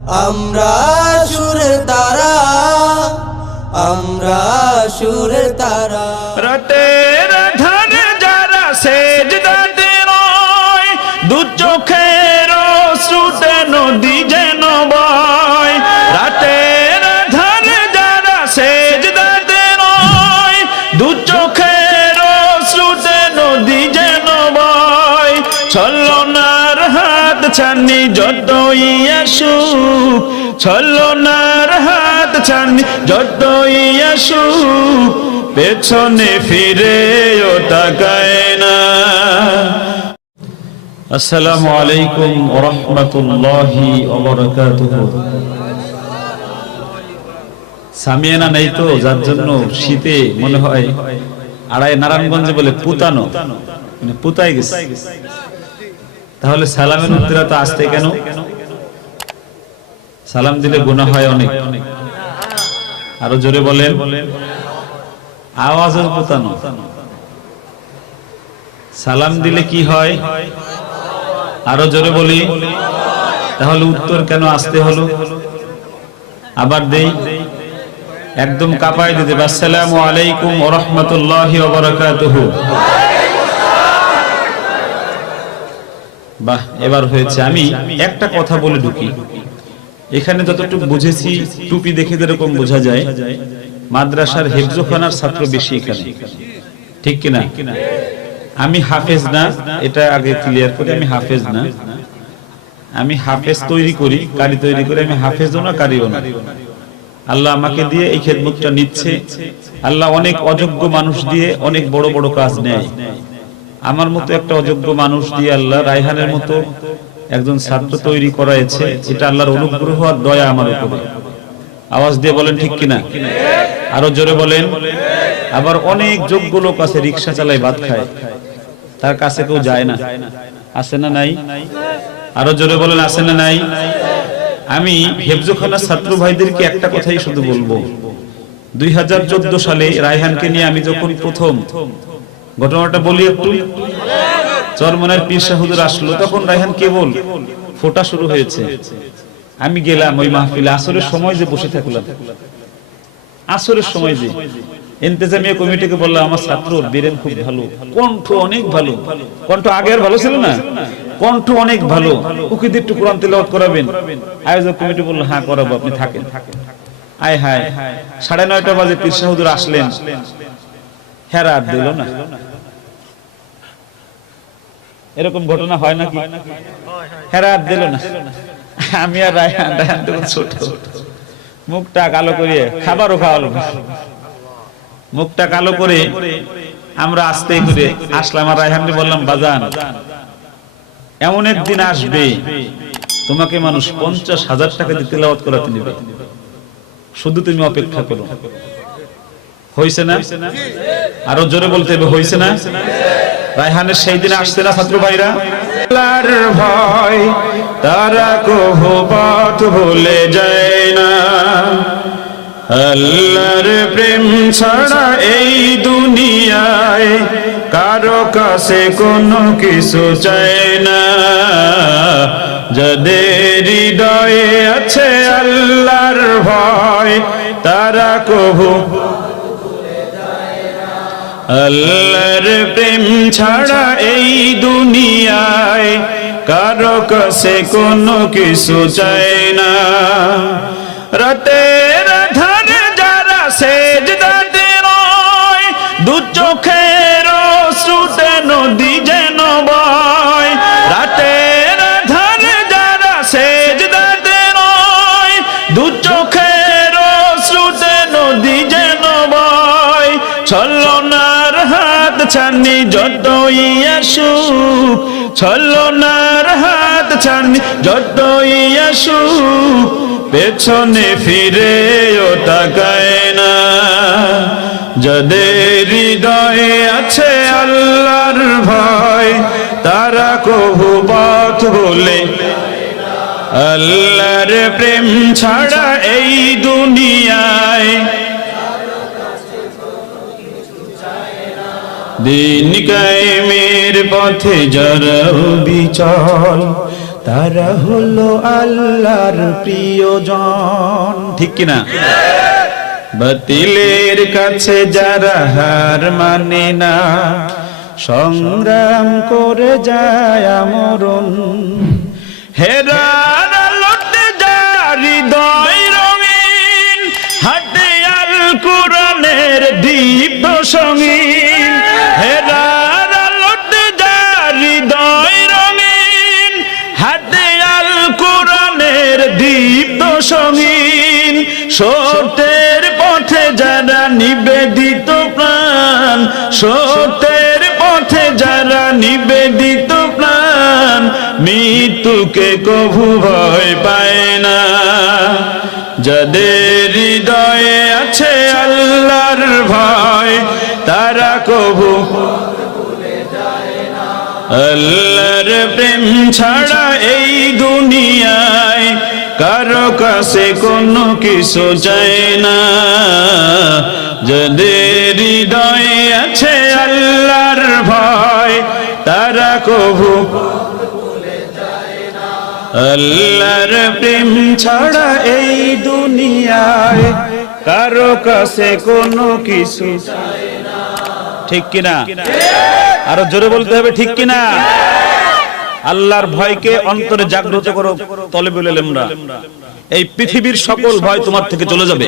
আমরা সুর তারা, আমরা সুর তারা। রাতের ধারে যারা সেজদাতে রয় দু চোখের শ্রুতে নদী যেন বয়। রাতের ধারে যারা সেজদাতে রয় দু চোখের শ্রুতে নদী যেন বয়। হাত ছানি, যতই আসুক, ছলনার হাত ছানি, যতই আসুক, পেছনে ফিরে ও তাকায় না। আসসালামু আলাইকুম ওরহমতুল্লাহি সামিয়ানা নেই তো, যার জন্য শীতে মনে হয় আড়াই নারায়ণগঞ্জে বলে পুতানো। মানে পুতাই গেছে। তাহলে সালামের উত্তরা তো আসতে কেন? সালাম দিলে গুনাহ হয় অনেক। আরও জোরে বলেন। আওয়াজের পোতানো। সালাম দিলে কি হয়? আরও জোরে বলি। তাহলে উত্তর কেন আসতে হলো? আবার দেই। একদম কাপাই দিতে আসসালামু আলাইকুম ওয়া রাহমাতুল্লাহি ওয়া বারাকাতুহু। বাহ, এবার হয়েছে। আমি একটা কথা বলে ঢুকি। এখানে যতটুকু বুঝেছি, টুপি দেখে যেরকম বোঝা যায়, মাদ্রাসার হেফজোখানার ছাত্র বেশি এখানে। ঠিক কিনা? আমি হাফেজ না, এটা আগে ক্লিয়ার করি, আমি হাফেজ না। আমি হাফেজ তৈরি করি, কারি তৈরি করি, আমি হাফেজও না, কারিও না। আল্লাহ আমাকে দিয়ে এই খেদমতটা নিচ্ছে। আল্লাহ অনেক অযোগ্য মানুষ দিয়ে অনেক বড় বড় কাজ নেয়। আমার মতো একটা অযোগ্য মানুষ দিয়ে আল্লাহ রায়হানের মতো একজন ছাত্র তৈরি করাইছে, এটা আল্লাহর অনুগ্রহ আর দয়া আমার উপরে। আওয়াজ দিয়ে বলেন ঠিক কিনা? আরও জোরে বলেন, আবার অনেক যোগ্য লোক আছে, রিক্সা চালায় ভাত খায়। তার কাছে কেউ যায় না। আছে না নাই? আরও জোরে বলেন, আছে না নাই? আমি হেফজোখানার ছাত্র ভাইদেরকে একটা কথাই শুধু বলব। দুই হাজার চোদ্দ সালে রায়হানকে নিয়ে আমি যখন প্রথম ঘটনাটা বলি। একটু চরমনের পীর শাহুদুর আসলো, তখন রায়হান কেবল ফোটা শুরু হয়েছে। আমি গেলাম ওই মাহফিলে, আসরের সময় যে বসে থাকলাম। আসরের সময় যে। ইন্তেজামিয়া কমিটিকে বললাম, আমার ছাত্র, বীরেন খুব ভালো। কণ্ঠ অনেক ভালো। কণ্ঠ আগে আর ভালো ছিল না? কণ্ঠ অনেক ভালো। ওকে দিয়ে একটু কোরআন তেলাওয়াত করাবেন? আয়োজক কমিটি বলল হ্যাঁ করাবো, আপনি থাকেন। আয় হায়, সাড়ে নয়টা বাজে পীর শাহুদুর আসলেন। হেরা দিল না। এরকম ঘটনা হয় নাকি? হেরা দিল না। আমি আর রায়হান রায়হান তখন ছোট। মুখটা কালো করিয়ে খাবারও খাওয়ালো মুখটা কালো করে আমরা আস্তে করে আসলাম আর রায়হানকে বললাম, বাজান, এমন একদিন আসবে, তোমাকে মানুষ পঞ্চাশ হাজার টাকা দিয়ে তেলাওয়াত করাতে নেবে। শুধু তুমি অপেক্ষা করো। হয়েছে না? আরও জোরে বলতে হবে হয়েছে না? রায়হানের সেই দিন আসছে না ছাত্র ভাইরা? ভয় তারা কহো পথ ভুলে যায় না। আল্লাহর প্রেম ছাড়া এই দুনিয়ায় কারও কাছে কোনো কিছু চায় না। যাদের হৃদয়ে আছে আল্লাহর ভয়, তারা কহু আল্লাহর প্রেম ছাড়া এই দুনিয়ায় কারও কাছে কোনো কিছু চায় না। রাতের ধারে যারা সেজদাতে রয় দু চোখের শ্রুতে নদী যেন বয় রাতের ধারে যারা সেজদাতে রয় দু চোখের শ্রুতে নদী যেন বয় ছলনার হাত ছানি যতই আসুক, ছলনার হাত ছানি যতই আসুক, পেছনে ফিরে ও তাকায় না। যাদের হৃদয়ে আছে আল্লাহর ভয়, তারা কহু পথ বলে আল্লাহর প্রেম ছাড়া এই দুনিয়ায় দিন কায়েমের পথে যারা বিচল। তারা হলো আল্লাহর প্রিয়জন। ঠিক কিনা? বাতিলের কাছে যারা হার মানে না, সংগ্রাম করে যায় আমরণ। হেরার সত্যের পথে যারা নিবেদিত প্রাণ সত্যের পথে যারা নিবেদিত প্রাণ, মৃত্যুকে কভু ভয় পায় না। যাদের হৃদয়ে আছে আল্লাহর ভয়, তারা কভু আল্লাহর প্রেম ছাড়া এই দুনিয়ায় কারও কাছে কোনো কিছু চায় না। যাদের হৃদয়ে আছে আল্লাহর ভয়, তারা কভু আল্লাহর প্রেম ছাড়া এই দুনিয়ায় কারও কাছে কোনো কিছু ঠিক কিনা? আরও জোরে বলতে হবে, ঠিক কিনা? আল্লাহর ভয়কে অন্তরে জাগ্রত করো, তলে বলে এই পৃথিবীর সকল ভয় তোমার থেকে চলে যাবে।